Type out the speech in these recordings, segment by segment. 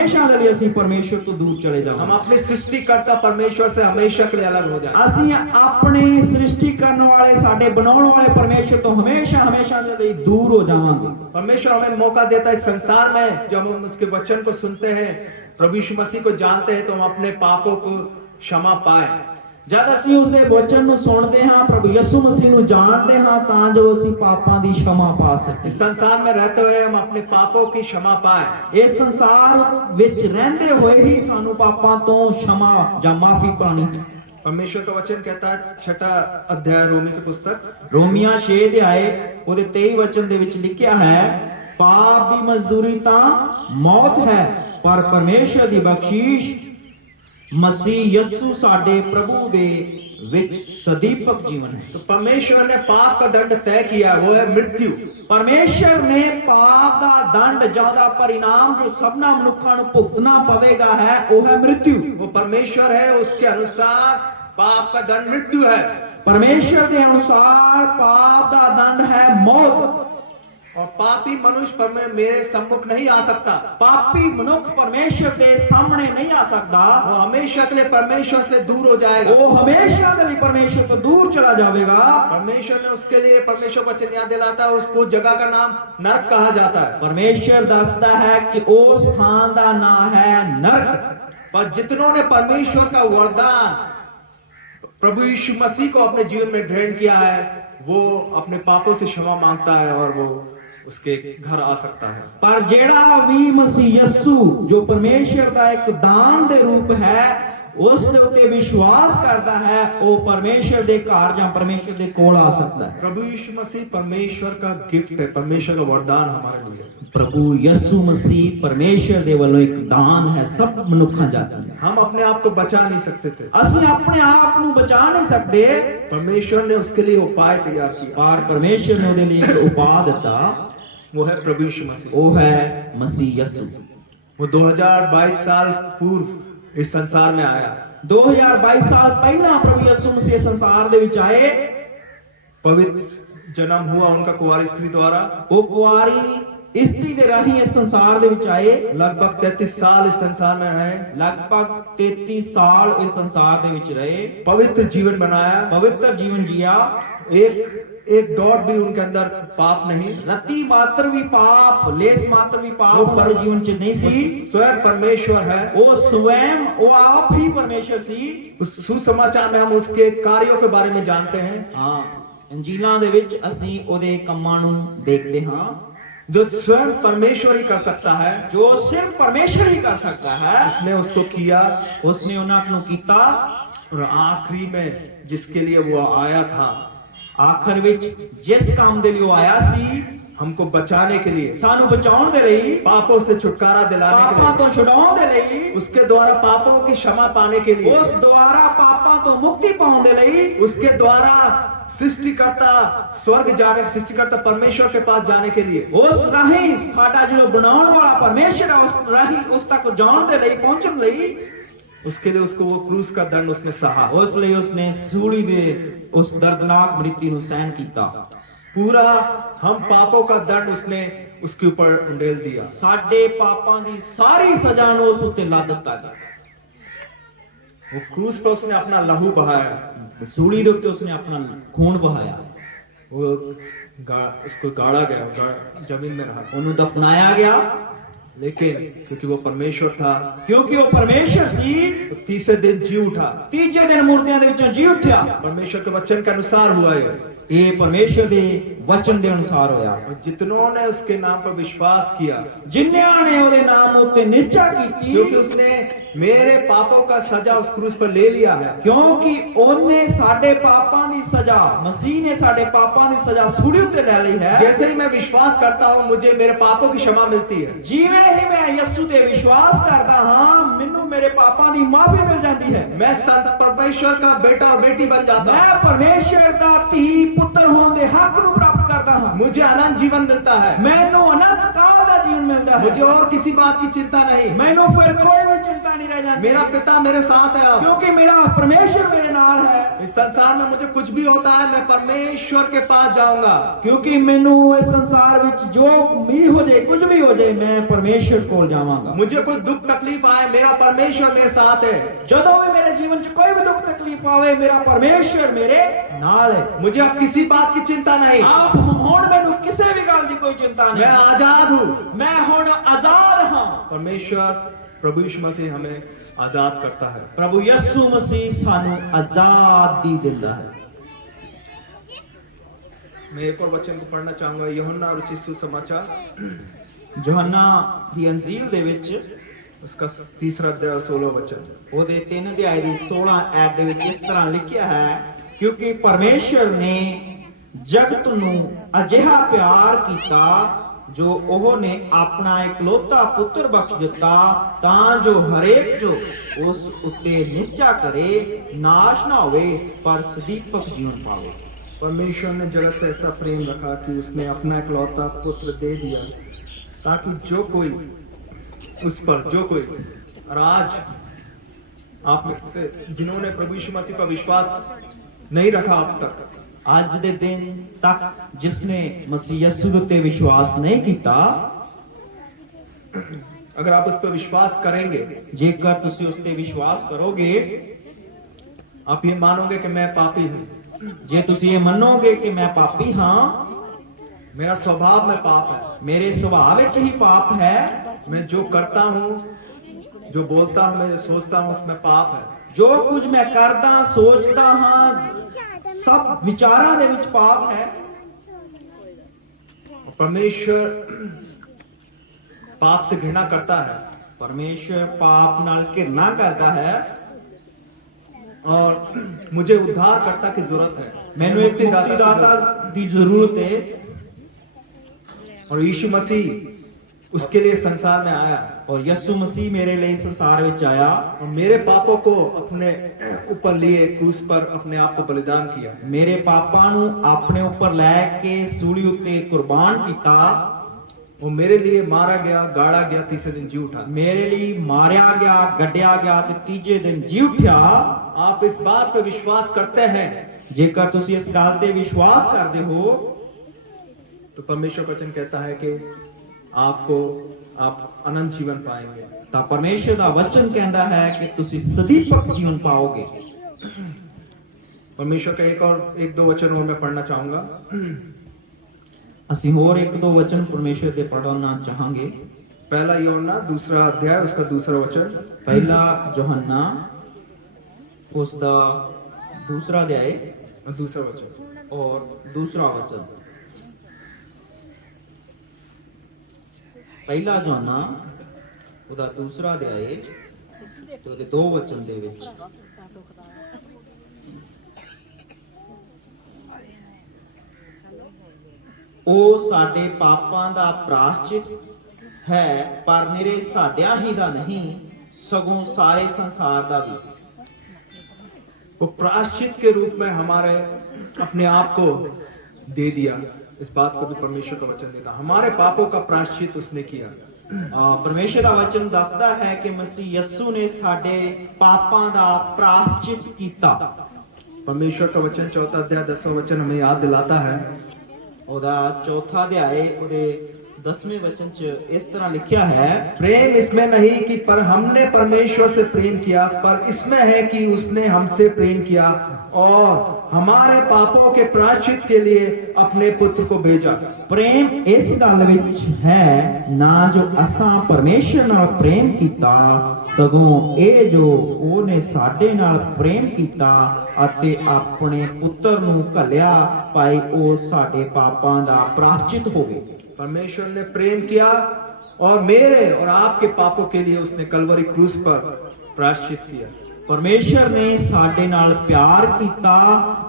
हमेशा के लिए असी परमेश्वर तो दूर चले जाओ। हम अपने सृष्टिकर्ता परमेश्वर से हमेशा के लिए अलग हो जाए। असी अपने सृष्टि करने वाले साडे बनाने वाले परमेश्वर तो हमेशा हमेशा के लिए दूर हो जाएंगे। परमेश्वर हमें मौका देता है इस संसार में, जब हम उसके वचन को सुनते हैं, प्रभु यीशु मसीह को जानते हैं, तो हम अपने पापों को क्षमा पाए। जब असी उसके वचन को सुनते हैं, प्रभु यीशु मसीह को जानते हैं, तां जो असी पापां दी क्षमा पा सके। इस संसार में रहते हुए हम अपने पापों की क्षमा पाए। इस संसार विच रहंदे हुए ही सानू पापां तो क्षमा या माफी पानी है। परमेश्वर का वचन कहता है, 6 अध्याय रोमी की पुस्तक रोमिया 6 अध्याय ਉਹਦੇ 23 वचन ਦੇ ਵਿੱਚ ਲਿਖਿਆ ਹੈ, पाप ਦੀ ਮਜ਼ਦੂਰੀ ਤਾਂ मौत है, पर परमेश्वर ਦੀ ਬਖਸ਼ਿਸ਼ मसीह यीशु साडे प्रभु दे विच सदीपक जीवन है। तो परमेश्वर ने पाप का दंड तय किया, वो है मृत्यु। परमेश्वर ने पाप का दंड ज्यादा परिणाम जो सबना मनुखा नु भुगतना पवेगा है, वो है मृत्यु। वो परमेश्वर है, उसके अनुसार पाप का दंड मृत्यु है। परमेश्वर के अनुसार पाप का दंड है मौत। और पापी मनुष्य मेरे सम्मुख नहीं आ सकता। पापी मनुष्य परमेश्वर के सामने नहीं आ सकता। वो हमेशा के लिए परमेश्वर से दूर हो जाएगा। वो हमेशा के लिए परमेश्वर तो दूर चला जाएगा। परमेश्वर ने उसके लिए, परमेश्वर को वचन याद दिलाता है, उसको जगह का नाम नरक कहा जाता है। परमेश्वर दसता है कि उस स्थान का नाम है नरक। पर जितनों ने परमेश्वर का वरदान प्रभु यीशु मसीह को अपने जीवन में ग्रहण किया है, वो अपने पापों से क्षमा मांगता है और वो उसके घर आ सकता है। पर जेड़ा भी मसीह यीशु जो परमेश्वर का एक दान दे रूप है, उस दे उते विश्वास करता है, वो परमेश्वर दे घर या परमेश्वर दे कोल आ सकता है। प्रभु यीशु मसीह परमेश्वर का गिफ्ट है, परमेश्वर का वरदान हमारे लिए। प्रभु यीशु मसीह परमेश्वर दे वालों एक दान है सब मनुखा जाति। हम अपने आप को बचा नहीं सकते थे, असि अपने आप को बचा नहीं सकते। परमेश्वर ने उसके लिए उपाय तैयार किया। पर परमेश्वर ने उसके लिए एक उपाय दिता, वो है प्रभु यीशु मसीह। वो है मसीह यीशु। वो 2022 साल पूर्व इस संसार में आया। 2022 साल पहला प्रभु यीशु मसीह संसार दे विच आए। पवित्र जन्म हुआ उनका कुंवारी स्त्री द्वारा। वो कुंवारी स्त्री दे राही इस संसार दे विच आए। लगभग 33 साल इस संसार में रहे। लगभग 33 साल इस संसार दे विच रहे। पवित्र जीवन बनाया, पवित्र जीवन जिया। एक डॉट भी उनके अंदर पाप नहीं, रत्ती मात्र भी पाप, लेस मात्र भी पाप उनके जीवन च नहीं सी। स्वयं परमेश्वर है, वो स्वयं वो आप ही परमेश्वर सी। उस सुसमाचार में हम उसके कार्यों के बारे में जानते हैं। हाँ, इंजीलां दे विच असीं ओदे कम्मां नूं देखदे हां, जो स्वयं परमेश्वर ही कर सकता है, जो सिर्फ परमेश्वर ही कर सकता है। उसने उसको किया, उसने उन्हां नूं कीता। और आखिरी में जिसके लिए वो आया था, आखिर विच जिस काम दे लिए वो आया सी, हमको बचाने के लिए, सानू बचाउण दे लई, पापों से छुटकारा दिलाने के पापां लिए, तो छुड़ाउण दे लई, उसके द्वारा पापों की क्षमा पाने के लिए, उस द्वारा पापां तो मुक्ति पाउण दे लई, उसके द्वारा सृष्टिकर्ता स्वर्ग जाने, सृष्टिकर्ता परमेश्वर के पास जाने के लिए, उस राही साडा जो बनाउण वाला परमेश्वर है, उस राही उस तक जाण दे लई, पहुंचण लई, उसके लिए उसको वो क्रूस का दंड उसने सहा। उस लिए उसने सूली दे उस दर्दनाक मृत्यु नु सहन कीता। पूरा हम पापों का दंड उसने उसके ऊपर उंडेल दिया। साडे पापां दी सारी सजा नु उस उत्ते ला दिता गया। वो क्रूस पर उसने अपना लहू बहाया, सूली दे उत्ते उसने अपना खून बहाया। वो उसको गाड़ा गया, जमीन में रहा, उन्हें दफनाया गया। लेकिन क्योंकि वो परमेश्वर था, क्योंकि वो परमेश्वर सी, तो तीसरे दिन जी उठा। तीजे दिन मुर्दियां दे विचों जी उठ्या। परमेश्वर के वचन के अनुसार हुआ ये परमेश्वर दे वचन दे अनुसार होया। और जितनों ने उसके नाम पर विश्वास किया, जिन्हों ने उसके नाम उत्ते निश्चय कीती, क्योंकि उसने मेरे पापों का सजा उस क्रूस पर ले लिया है, क्योंकि उन्हें साडे पापां दी सजा, मसीह ने साडे पापां दी सजा सूली उत्ते ले ली है। जैसे ही मैं विश्वास करता हूं, मुझे मेरे पापों की क्षमा मिलती है। जिवें ही मैं यीशु ते विश्वास करता हां, मैनू मेरे पापां दी माफी मिल जाती है। मैं संत परमेश्वर का बेटा और बेटी बन जाता हूं। मैं परमेश्वर दा धी पुत्र होने दे हक नू प्राप्त करता हां। मुझे अनंत जीवन मिलता है। मैनू अनंत काल दा जीवन मिलता है। मुझे और किसी बात की चिंता नहीं। मैनू फिर कोई भी चिंता नहीं रह जाती, मेरा पिता मेरे साथ है अब। क्योंकि मेरा परमेश्वर मेरे नाल है। इस संसार में मुझे कुछ भी होता है, मैं परमेश्वर के पास जाऊंगा। क्योंकि मैनू इस संसार विच जो भी हो जाए, कुछ भी हो जाए, मैं परमेश्वर कोल जावांगा। मुझे कोई दुख तकलीफ आए, मेरा परमेश्वर मेरे साथ है। जदों भी मेरे जीवन च कोई भी दुख तकलीफ आवे, मेरा परमेश्वर मेरे नाल है। मुझे अब किसी बात की चिंता नहीं। आप हुण मैनू किसी भी गल दी कोई चिंता मैं नहीं, आजाद हूँ। मैं हुण आजाद हां। परमेश्वर प्रभु यीशु मसीह हमें आजाद करता है। प्रभु यीशु मसीह सानू आजादी दिंदा है। मैं एक और वचन को पढ़ना चाहूंगा, यूहन्ना रचित सुसमाचार यूहन्ना दी अंजील दे विच उसका 3 अध्याय और 16 वचन। ਉਹਦੇ 3 ਅਧਿਆਇ ਦੀ 16 ਐਤ ਦੇ ਵਿੱਚ ਇਸ ਤਰ੍ਹਾਂ ਲਿਖਿਆ ਹੈ, ਕਿਉਂਕਿ ਪਰਮੇਸ਼ਰ ਨੇ ਜਗਤ ਨੂੰ ਅਜਿਹਾ ਪਿਆਰ ਕੀਤਾ ਜੋ ਉਹ ਨੇ ਆਪਣਾ ਇਕਲੌਤਾ ਪੁੱਤਰ ਬਖਸ਼ ਦਿੱਤਾ, ਤਾਂ ਜੋ ਹਰੇਕ ਜੋ ਉਸ ਉੱਤੇ ਨਿਸ਼ਚਾ ਕਰੇ ਨਾਸ਼ ਨਾ ਹੋਵੇ ਪਰ ਸਦੀਪਕ ਜੀਵਨ ਪਾਵੇ। परमेश्वर ने जगत से ऐसा प्रेम रखा कि उसने अपना इकलौता पुत्र दे दिया, ताकि जो कोई उस पर जो कोई, और आज आप में से जिन्होंने प्रभु यीशु मसीह का विश्वास नहीं रखा अब तक, ਅੱਜ ਦੇ ਦਿਨ ਤੱਕ ਜਿਸਨੇ ਮਸੀਹ ਯਿਸੂ ਦੇ ਉੱਤੇ ਵਿਸ਼ਵਾਸ ਨਹੀਂ ਕੀਤਾ, अगर आप उस पर विश्वास करेंगे, ਜੇਕਰ ਤੁਸੀਂ ਉਸ ਤੇ ਵਿਸ਼ਵਾਸ ਕਰੋਗੇ, आप ये मानोगे कि मैं पापी हूँ, ਜੇ ਤੁਸੀਂ ਇਹ ਮੰਨੋਗੇ ਕਿ ਮੈਂ ਪਾਪੀ ਹਾਂ, मेरा स्वभाव में पाप है, ਮੇਰੇ ਸੁਭਾਅ ਵਿੱਚ ਹੀ ਪਾਪ ਹੈ, मैं जो करता हूँ, जो बोलता हूँ, मैं जो सोचता हूँ, उसमें पाप है, ਜੋ ਕੁਝ ਮੈਂ ਕਰਦਾ ਸੋਚਦਾ ਹਾਂ ਸਭ ਵਿਚਾਰਾਂ ਦੇ ਵਿੱਚ ਪਾਪ ਹੈ। और परमेश्वर पाप से घृणा करता है, ਪਰਮੇਸ਼ਰ ਪਾਪ ਨਾਲ ਘਿਰਨਾ ਕਰਦਾ ਹੈ। और मुझे उद्धारकर्ता की जरूरत है, ਮੈਨੂੰ ਇੱਕ ਮੁਕਤੀਦਾਤਾ ਦੀ ਜ਼ਰੂਰਤ ਹੈ। और यीशु मसीह उसके लिए संसार में आया और यीशु मसीह मेरे लिए संसार ਵਿੱਚ ਆਇਆ और मेरे पापों को अपने ऊपर लिए क्रूस पर अपने आप को बलिदान किया। ਮੇਰੇ ਪਾਪਾਂ ਨੂੰ ਆਪਣੇ ਉੱਪਰ ਲੈ ਕੇ ਸੂਲੀ ਉੱਤੇ ਕੁਰਬਾਨ ਕੀਤਾ। वो मेरे लिए मारा गया, गाड़ा गया, तीसरे दिन जी उठा। ਮੇਰੇ ਲਈ ਮਾਰਿਆ ਗਿਆ, ਗੱਡਿਆ ਗਿਆ ਤੇ ਤੀਜੇ ਦਿਨ ਜੀ ਉੱਠਿਆ। आप इस बात पे विश्वास करते हैं ਜੇਕਰ ਤੁਸੀਂ ਇਸ ਗੱਲ ਤੇ ਵਿਸ਼ਵਾਸ ਕਰਦੇ ਹੋ, तो परमेश्वर वचन कहता है कि आप अनंत जीवन पाएंगे। ਤਾਂ ਪਰਮੇਸ਼ਰ ਦਾ ਵਚਨ ਕਹਿੰਦਾ ਹੈ ਕਿ ਤੁਸੀਂ ਸਦੀਪਕ ਜੀਵਨ ਪਾਓਗੇ। परमेश्वर का एक दो वचन और मैं पढ़ना चाहूंगा। ਅਸੀਂ ਹੋਰ ਇੱਕ ਦੋ ਵਚਨ ਪਰਮੇਸ਼ਰ ਦੇ ਪੜ੍ਹਨਾ ਚਾਹਾਂਗੇ। पहला यूहन्ना 2 अध्याय उसका 2 वचन। ਪਹਿਲਾ ਯੋਹੰਨਾ ਉਸ ਦਾ 2 ਅਧਿਆਇ और 2 वचन और 2 वचन। ਪਹਿਲਾ ਯੋਹੰਨਾ ਉਹਦਾ 2 ਅਧਿਆਇ ਤੇ ਉਹਦੇ 2 ਵਚਨ ਦੇ ਵਿੱਚ, ਉਹ ਸਾਡੇ ਪਾਪਾਂ ਦਾ ਪ੍ਰਾਸ਼ਚਿਤ ਹੈ, ਪਰ ਨਿਰੇ ਸਾਡਿਆਂ ਹੀ ਦਾ ਨਹੀਂ ਸਗੋਂ ਸਾਰੇ ਸੰਸਾਰ ਦਾ ਵੀ। वो प्रायश्चित के रूप में हमारे अपने आप को दे दिया। इस बात को भी परमेश्वर का वचन देता, हमारे पापों का प्रायश्चित उसने किया। ਪਰਮੇਸ਼ਰ ਦਾ ਵਚਨ ਦੱਸਦਾ ਹੈ ਕਿ ਮਸੀਹ ਯਿਸੂ ਨੇ ਸਾਡੇ ਪਾਪਾਂ ਦਾ ਪ੍ਰਾਸ਼ਚਿਤ ਕੀਤਾ। परमेश्वर का वचन 4 अध्याय 10 वचन हमें याद दिलाता है। ਉਹਦਾ 4 ਅਧਿਆਇ ਉਹਦੇ 10ਵੇਂ वचन च इस तरह लिखा है, प्रेम इसमें नहीं कि पर हमने परमेश्वर से प्रेम किया, पर इसमें है कि उसने हमसे प्रेम किया और हमारे पापों के प्रायश्चित के लिए अपने पुत्र को भेजा। प्रेम इस गल विच है ना जो असां परमेश्वर नाल प्रेम कीता, सगों ए जो ओने साडे नाल प्रेम कीता अते अपने पुत्र नूं घल्लिया भाई ओ साडे पापां दा प्रायश्चित होवे। परमेश्वर ने प्रेम किया और मेरे और आपके पापों के लिए उसने कलवरी क्रूस पर प्रायश्चित किया। परमेश्वर ने साडे नाल प्यार कीता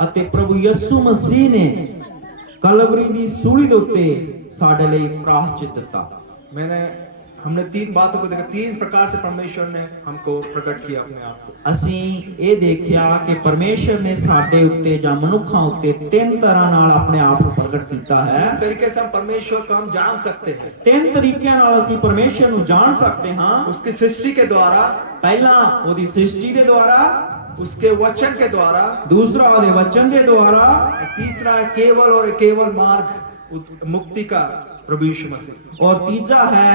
अते प्रभु यीशु मसीह ने कलवरी दी सूली दे उत्ते साडे लई प्रायश्चित दिता। मैंने हमने तीन बातों को देखा, तीन प्रकार से परमेश्वर ने हमको प्रकट किया अपने आप को। ਅਸੀਂ ਇਹ ਦੇਖਿਆ ਕਿ ਪਰਮੇਸ਼ਰ ਨੇ ਸਾਡੇ ਉੱਤੇ ਜਾਂ ਮਨੁੱਖਾਂ ਉੱਤੇ ਤਿੰਨ ਤਰ੍ਹਾਂ ਨਾਲ ਆਪਣੇ ਆਪ ਨੂੰ ਪ੍ਰਗਟ ਕੀਤਾ ਹੈ। इस तरीके से हम परमेश्वर को हम जान सकते हैं। ਤਿੰਨ ਤਰੀਕਿਆਂ ਨਾਲ ਅਸੀਂ ਪਰਮੇਸ਼ਰ ਨੂੰ ਜਾਣ ਸਕਦੇ ਹਾਂ। उसकी सृष्टि के द्वारा, ਪਹਿਲਾ ਉਹਦੀ ਸ੍ਰਿਸ਼ਟੀ ਦੇ ਦੁਆਰਾ, उसके वचन के द्वारा, ਦੂਸਰਾ ਉਹਦੇ ਵਚਨ ਦੇ ਦੁਆਰਾ, तीसरा है केवल और केवल मार्ग मुक्ति का प्रभु यीशु मसीह। ਔਰ ਤੀਜਾ ਹੈ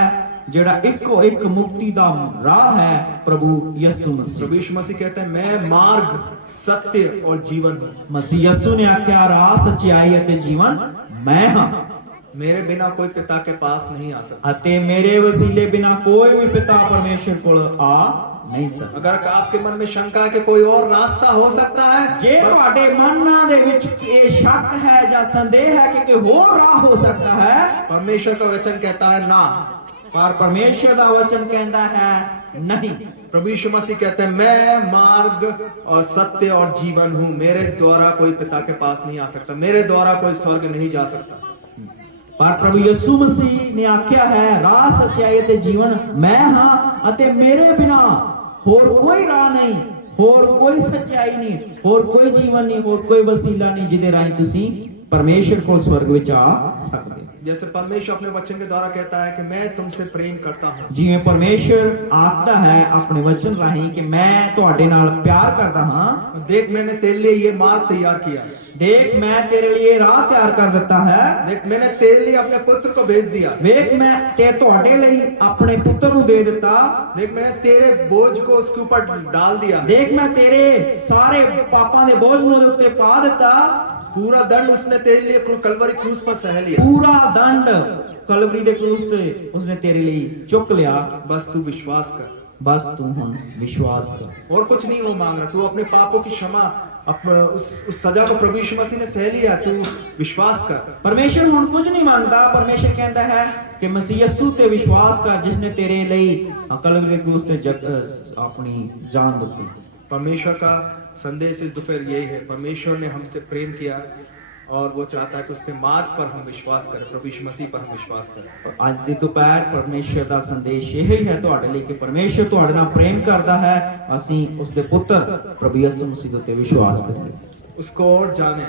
ਜਿਹੜਾ ਇੱਕੋ ਇੱਕ ਮੁਕਤੀ ਦਾ ਰਾਹ ਹੈ ਪ੍ਰਭੂ ਯਿਸੂ ਮਸੀਹ। प्रभु यीशु मसीह कहते हैं मैं मार्ग, सत्य और जीवन हूँ। ਮਸੀਹ ਯਿਸੂ ਨੇ ਆਖਿਆ ਰਾਹ, ਸੱਚਾਈ ਅਤੇ ਜੀਵਨ ਮੈਂ ਹਾਂ, मेरे बिना कोई पिता के पास नहीं आ सकता। ਅਤੇ ਮੇਰੇ ਵਸੀਲੇ ਬਿਨਾ ਕੋਈ ਵੀ ਪਿਤਾ ਪਰਮੇਸ਼ਰ ਕੋਲ ਆ ਨਹੀਂ ਸਕਦਾ। अगर आपके मन में शंका है कि कोई और रास्ता हो सकता है, ਜੇ ਤੁਹਾਡੇ ਮਨਾਂ ਦੇ ਵਿੱਚ ਇਹ ਸ਼ੱਕ ਹੈ ਜਾਂ ਸੰਦੇਹ ਹੈ ਕਿ ਕੋਈ ਹੋਰ ਰਾਹ ਹੋ ਸਕਦਾ ਹੈ, परमेश्वर का वचन कहता है ना। ਪਰ ਪਰਮੇਸ਼ਰ ਦਾ ਵਚਨ ਕਹਿੰਦਾ ਹੈ ਨਹੀਂ। प्रभु यीशु मसीह कहते हैं मैं मार्ग और सत्य और जीवन हूँ, मेरे द्वारा कोई पिता के पास नहीं आ सकता, मेरे द्वारा कोई स्वर्ग नहीं जा सकता। ਪਰ ਪ੍ਰਭੂ ਯਿਸੂ ਮਸੀਹ ਨੇ ਆਖਿਆ ਹੈ ਰਾਹ, ਸੱਚਾਈ ਅਤੇ ਜੀਵਨ ਮੈਂ ਹਾਂ ਅਤੇ ਮੇਰੇ ਬਿਨਾ ਹੋਰ ਕੋਈ ਰਾਹ ਨਹੀਂ, ਹੋਰ ਕੋਈ ਸੱਚਾਈ ਨਹੀਂ, ਹੋਰ ਕੋਈ ਜੀਵਨ ਨਹੀਂ, ਹੋਰ ਕੋਈ ਵਸੀਲਾ ਨਹੀਂ ਜਿਹਦੇ ਰਾਹੀਂ ਤੁਸੀਂ ਪਰਮੇਸ਼ਰ ਕੋਲ ਸਵਰਗ ਵਿੱਚ ਆ ਸਕਦੇ ਹੋ। जैसे परमेश्वर अपने वचन के द्वारा कहता है कि मैं तुमसे प्रेम करता हूँ, ਜਿਵੇਂ ਪਰਮੇਸ਼ਰ ਆਖਦਾ ਹੈ ਆਪਣੇ ਵਚਨ ਰਾਹੀਂ ਕਿ ਮੈਂ ਤੁਹਾਡੇ ਨਾਲ ਪਿਆਰ ਕਰਦਾ ਹਾਂ, देख मैंने तेरे लिए ये मार्ग तैयार किया है, ਦੇਖ ਮੈਂ ਤੇਰੇ ਲਈ ਰਾਹ ਤਿਆਰ ਕਰ ਦਿੱਤਾ ਹੈ, देख मैंने तेरे लिए अपने पुत्र को भेज दिया, ਵੇਖ ਮੈਂ ਤੇ ਤੁਹਾਡੇ ਲਈ ਆਪਣੇ ਪੁੱਤਰ ਨੂੰ ਦੇ ਦਿੱਤਾ, देख मैंने तेरे बोझ को उसके ऊपर डाल दिया, ਦੇਖ ਮੈਂ ਤੇਰੇ ਸਾਰੇ ਪਾਪਾਂ ਦੇ ਬੋਝ ਨੂੰ ਉਹਦੇ ਉੱਤੇ ਪਾ ਦਿੱਤਾ, पूरा दंड उसने तेरे लिए कलवरी क्रूस पर सह लिया, ਪੂਰਾ ਦੰਡ ਕਲਵਰੀ ਦੇ ਕਰੂਸ ਤੇ ਉਸਨੇ ਤੇਰੇ ਲਈ ਚੁੱਕ ਲਿਆ। बस तू विश्वास कर, ਬਸ ਤੂੰ ਹੁਣ ਵਿਸ਼ਵਾਸ ਕਰ। और कुछ नहीं वो मांग रहा, तू अपने पापों की क्षमा, उस सजा को प्रभु यीशु मसीह ने सह लिया, तू विश्वास कर। ਪਰਮੇਸ਼ਰ ਹੁਣ ਕੁਝ ਨਹੀਂ ਮੰਗਦਾ। ਪਰਮੇਸ਼ਰ ਕਹਿੰਦਾ ਹੈ ਕਿ ਮਸੀਹ ਯਿਸੂ ਤੇ ਵਿਸ਼ਵਾਸ ਕਰ ਜਿਸਨੇ ਤੇਰੇ ਲਈ ਕਲਵਰੀ ਦੇ ਕਰੂਸ ਤੇ ਆਪਣੀ ਜਾਨ ਦਿੱਤੀ। परमेश्वर का संदेश इस दोपहर यही है, परमेश्वर ने हमसे प्रेम किया और वो चाहता है कि उसके मार्ग पर हम विश्वास करें, प्रभु यीशु मसीह पर हम विश्वास करें। ਅੱਜ ਦੀ ਦੁਪਹਿਰ ਪਰਮੇਸ਼ਰ ਦਾ ਸੰਦੇਸ਼ ਇਹ ਹੀ ਹੈ ਤੁਹਾਡੇ ਲਈ ਕਿ ਪਰਮੇਸ਼ਰ ਤੁਹਾਡੇ ਨਾਲ ਪ੍ਰੇਮ ਕਰਦਾ ਹੈ, ਅਸੀਂ ਉਸ ਦੇ ਪੁੱਤਰ ਪ੍ਰਭੂ ਯਿਸੂ ਮਸੀਹ ਦੇ ਉੱਤੇ ਵਿਸ਼ਵਾਸ ਕਰੀਏ, उसको और जाने,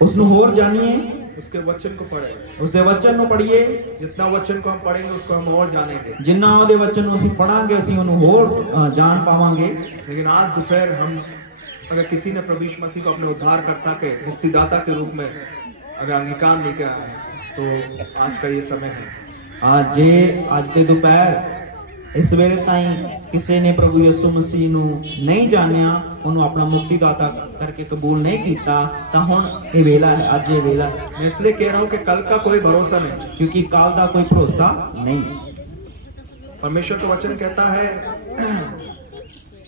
ਉਸ ਨੂੰ ਹੋਰ ਜਾਣੀਏ, उसके वचन को पढ़े, ਉਸ ਦੇ ਵਚਨ ਨੂੰ ਪੜ੍ਹੀਏ। जितना वचन को हम पढ़ेंगे उसको हम और जानेंगे। ਜਿੰਨਾ ਉਹਦੇ ਵਚਨ ਨੂੰ ਅਸੀਂ ਪੜਾਂਗੇ ਅਸੀਂ ਉਹਨੂੰ ਹੋਰ ਜਾਣ ਪਾਵਾਂਗੇ। लेकिन आज दोपहर हम, अगर किसी ने प्रभु यीशु मसीह को अपने उद्धारकर्ता के, मुक्तिदाता के रूप में अगर अंगीकार नहीं किया है, तो आज का ये समय है। ਜੇ ਅੱਜ ਦੇ ਦੁਪਹਿਰ ਇਸ ਵੇਲੇ ਤਾਈਂ ਕਿਸੇ ਨੇ ਪ੍ਰਭੂ ਯਿਸੂ ਮਸੀਹ ਨੂੰ ਨਹੀਂ ਜਾਣਿਆ, ਉਹਨੂੰ ਆਪਣਾ ਮੁਕਤੀਦਾਤਾ ਕਰਕੇ ਕਬੂਲ ਨਹੀਂ ਕੀਤਾ, ਤਾਂ ਹੁਣ ਇਹ ਵੇਲਾ ਹੈ, ਅੱਜ ਇਹ ਵੇਲਾ ਹੈ, मैं इसलिए कह रहा हूँ कि कल का कोई भरोसा नहीं। ਕਿਉਂਕਿ ਕੱਲ ਦਾ ਕੋਈ ਭਰੋਸਾ ਨਹੀਂ। परमेश्वर का वचन कहता है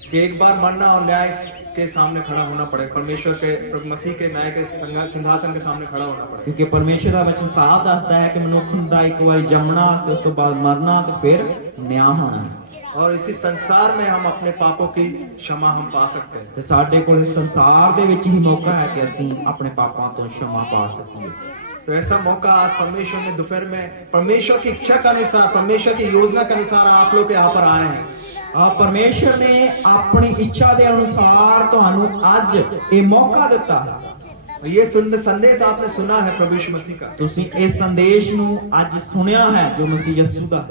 कि एक बार मरना और न्याय के सामने खड़ा होना पड़े, परमेश्वर के, प्रभु मसीह के न्याय के सिंहासन के सामने खड़ा होना पड़े। ਕਿਉਂਕਿ ਪਰਮੇਸ਼ਰ ਦਾ ਵਚਨ ਸਾਫ਼ ਦੱਸਦਾ ਹੈ ਕਿ ਮਨੁੱਖ ਦਾ ਇੱਕ ਵਾਰੀ ਜੰਮਣਾ ਤੇ ਉਸ ਤੋਂ ਬਾਅਦ ਮਰਨਾ ਤੇ ਫਿਰ ਨਿਆਂ ਹੋਣਾ ਹੈ। और इसी संसार में हम अपने पापों की क्षमा हम पा सकते हैं। ਤੇ ਸਾਡੇ ਕੋਲ ਇਸ ਸੰਸਾਰ ਦੇ ਵਿੱਚ ਹੀ ਮੌਕਾ ਹੈ ਕਿ ਅਸੀਂ ਆਪਣੇ ਪਾਪਾਂ ਤੋਂ क्षमा ਪਾ ਸਕੀਏ। तो ऐसा मौका आज परमेश्वर ने दोपहर में, परमेश्वर की इच्छा के अनुसार, परमेश्वर की योजना के अनुसार आप लोग यहाँ पर आए हैं। ਪਰਮੇਸ਼ਰ ਨੇ ਆਪਣੀ ਇੱਛਾ ਦੇ ਅਨੁਸਾਰ ਤੁਹਾਨੂੰ ਅੱਜ ਇਹ ਮੌਕਾ ਦਿੱਤਾ ਹੈ। और ये संदेश आपने सुना है प्रभु यीशु मसीह का, ਤੁਸੀਂ ਇਸ ਸੰਦੇਸ਼ ਨੂੰ ਅੱਜ ਸੁਣਿਆ ਹੈ ਜੋ ਮਸੀਹ ਯਿਸੂ ਦਾ।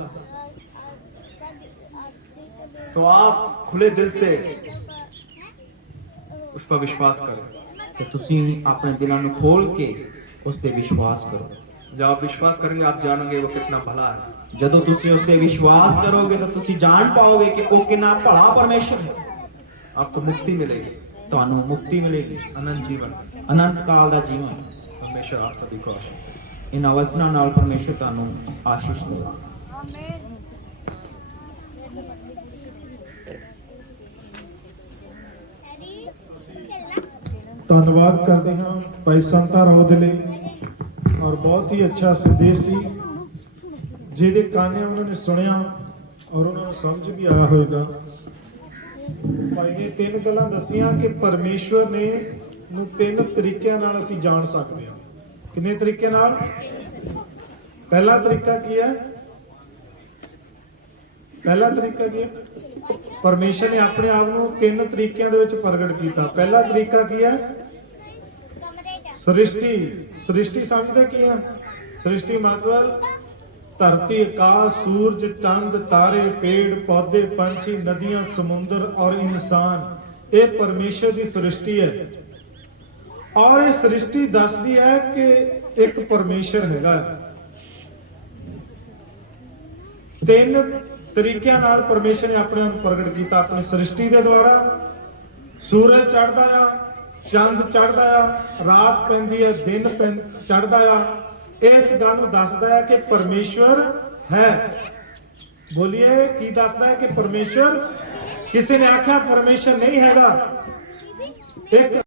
तो आप खुले दिल से उस पर विश्वास करें। ਤੇ ਤੁਸੀਂ ਆਪਣੇ ਦਿਲਾਂ ਨੂੰ ਖੋਲ ਕੇ ਉਸ ਤੇ ਵਿਸ਼ਵਾਸ ਕਰੋ। जब आप विश्वास करेंगे आप जानेंगे वो कितना भला है। ਜਦੋਂ ਤੁਸੀਂ ਉਸ ਤੇ ਵਿਸ਼ਵਾਸ ਕਰੋਗੇ ਤਾਂ ਤੁਸੀਂ ਜਾਣ ਪਾਓਗੇ ਕਿ ਉਹ ਕਿੰਨਾ ਭਲਾ ਪਰਮੇਸ਼ਰ ਹੈ। आपको मुक्ति मिलेगी, ਤੁਹਾਨੂੰ ਮੁਕਤੀ ਮਿਲੇਗੀ, अनंत जीवन। ਅਨੰਤ ਕਾਲ ਦਾ ਜੀਵਨ। परमेश्वर आप सभी को आशीष दे। ਇਹਨਾਂ ਵਚਨਾਂ ਨਾਲ ਪਰਮੇਸ਼ਰ ਤੁਹਾਨੂੰ ਆਸ਼ੀਸ਼ ਦੇਵੇ। ਧੰਨਵਾਦ ਕਰਦੇ ਹਾਂ ਭਾਈ ਸੰਤਾ ਰਾਓ ਦੇ ਲਈ, ਔਰ ਬਹੁਤ ਹੀ ਅੱਛਾ ਸੰਦੇਸ਼ ਸੀ ਜਿਹਦੇ ਕਾਨੇ ਉਹਨਾਂ ਨੇ ਸੁਣਿਆ ਔਰ ਉਹਨਾਂ ਨੂੰ ਸਮਝ ਵੀ ਆਇਆ ਹੋਵੇਗਾ। ਭਾਈ ਨੇ ਤਿੰਨ ਗੱਲਾਂ ਦੱਸੀਆਂ ਕਿ ਪਰਮੇਸ਼ਵਰ ਨੇ ਨੂੰ ਤਿੰਨ ਤਰੀਕਿਆਂ ਨਾਲ ਅਸੀਂ ਜਾਣ ਸਕਦੇ ਹਾਂ। ਕਿੰਨੇ ਤਰੀਕੇ ਨਾਲ? ਪਹਿਲਾ ਤਰੀਕਾ ਕੀ ਹੈ? ਪਹਿਲਾ ਤਰੀਕਾ ਕੀ ਹੈ? ਪਰਮੇਸ਼ਰ ਨੇ ਆਪਣੇ ਆਪ ਨੂੰ ਤਿੰਨ ਤਰੀਕਿਆਂ ਦੇ ਵਿੱਚ ਪ੍ਰਗਟ ਕੀਤਾ। ਪਹਿਲਾ ਤਰੀਕਾ ਕੀ ਹੈ? ਸ੍ਰਿਸ਼ਟੀ ਸਮਝਦੇ ਕੀ ਹੈ? ਸ੍ਰਿਸ਼ਟੀ ਮਤਲਬ ਧਰਤੀ, ਆਕਾश, सूरज, चंद, तारे, पेड़ पौधे, पंछी, नदियां, समुद्र और इंसान। ये परमेश्वर की सृष्टि है और ये सृष्टि दसदी है कि एक परमेश्वर हैगा। तीन तरीकों नाल परमेश्वर ने अपने आप नूं प्रगट किया। अपनी सृष्टि के द्वारा सूरज चढ़दा आ, चंद चढ़दा आ, रात पैंदी है, दिन चढ़दा आ। इस गल नूं दसदा है कि परमेश्वर है। बोलिए की दसदा है कि परमेश्वर। किसी ने आख्या परमेश्वर नहीं हैगा। एक